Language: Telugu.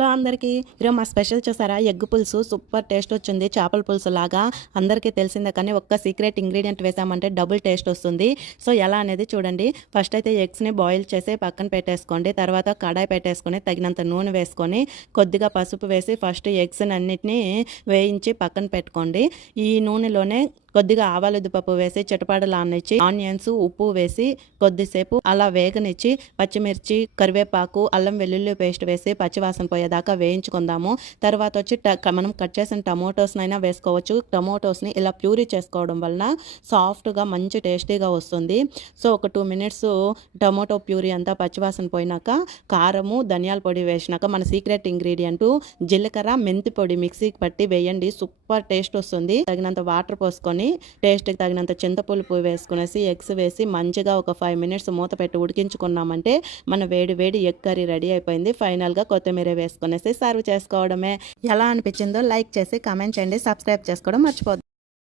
హలో అందరికీ ఈరోజు మా స్పెషల్ చూసారా ఎగ్ పులుసు సూపర్ టేస్ట్ వచ్చింది. చేపల పులుసు లాగా అందరికీ తెలిసిందే, కానీ ఒక్క సీక్రెట్ ఇంగ్రీడియంట్ వేసామంటే డబుల్ టేస్ట్ వస్తుంది. సో ఎలా అనేది చూడండి. ఫస్ట్ అయితే ఎగ్స్ని బాయిల్ చేసి పక్కన పెట్టేసుకోండి. తర్వాత కడాయి పెట్టేసుకొని తగినంత నూనె వేసుకొని కొద్దిగా పసుపు వేసి ఫస్ట్ ఎగ్స్ని అన్నిటినీ వేయించి పక్కన పెట్టుకోండి. ఈ నూనెలోనే కొద్దిగా ఆవాల ఉద్దిపప్పు వేసి చిటపటలానిచ్చి ఆనియన్స్ ఉప్పు వేసి కొద్దిసేపు అలా వేగనిచ్చి పచ్చిమిర్చి కరివేపాకు అల్లం వెల్లుల్లి పేస్ట్ వేసి పచ్చివాసన పోయేదాకా వేయించుకుందాము. తర్వాత వచ్చి మనం కట్ చేసిన టమోటోస్నైనా వేసుకోవచ్చు. టమోటోస్ని ఇలా ప్యూరీ చేసుకోవడం వలన సాఫ్ట్గా మంచి టేస్టీగా వస్తుంది. సో ఒక 2 మినిట్స్ టమోటో ప్యూరీ అంతా పచ్చివాసన పోయినాక కారము ధనియాల పొడి వేసినాక మన సీక్రెట్ ఇంగ్రీడియంట్ జీలకర్ర మెంతి పొడి మిక్సీకి పట్టి వేయండి. సూపర్ టేస్ట్ వస్తుంది. తగినంత వాటర్ పోసుకొని టేస్ట్కి తగినంత చింతపులుపు వేసుకునేసి ఎగ్స్ వేసి మంచిగా ఒక 5 మినిట్స్ మూత పెట్టి ఉడికించుకున్నామంటే మన వేడి వేడి ఎగ్ కర్రీ రెడీ అయిపోయింది. ఫైనల్గా కొత్తిమీర వేసుకునేసి సర్వ్ చేసుకోవడమే. ఎలా అనిపించిందో లైక్ చేసి కామెంట్ చేయండి. సబ్స్క్రైబ్ చేసుకోవడం మర్చిపోద్దు.